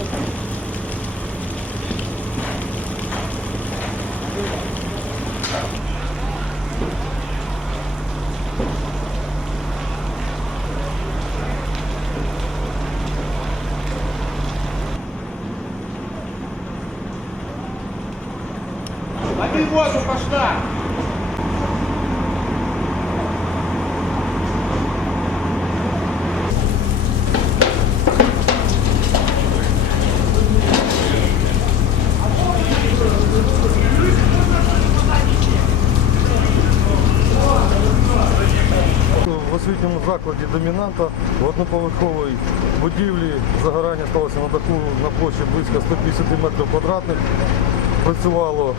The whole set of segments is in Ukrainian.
На перевозу пошла! Освітньому закладі домінанта в одноповерховій будівлі загорання сталося на даху на площі близько 150 метрів квадратних. Працювало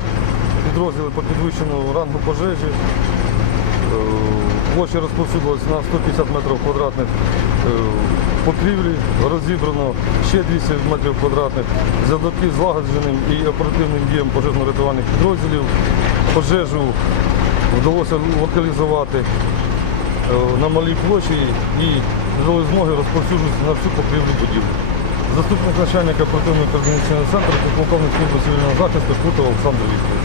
підрозділи по підвищеному рангу пожежі. Е, Площа розповсюдилась на 150 метрів квадратних е, покрівлі. Розібрано ще 200 метрів квадратних. Завдяки злагодженим і оперативним діям пожежно-рятувальних підрозділів пожежу вдалося локалізувати на малій площі і дали змоги розповсюджуватися на всю покрівлю будівлі. Заступник начальника оперативного координаційного центру, полковник служби цивільного захисту Крутов Олександр Вікторович.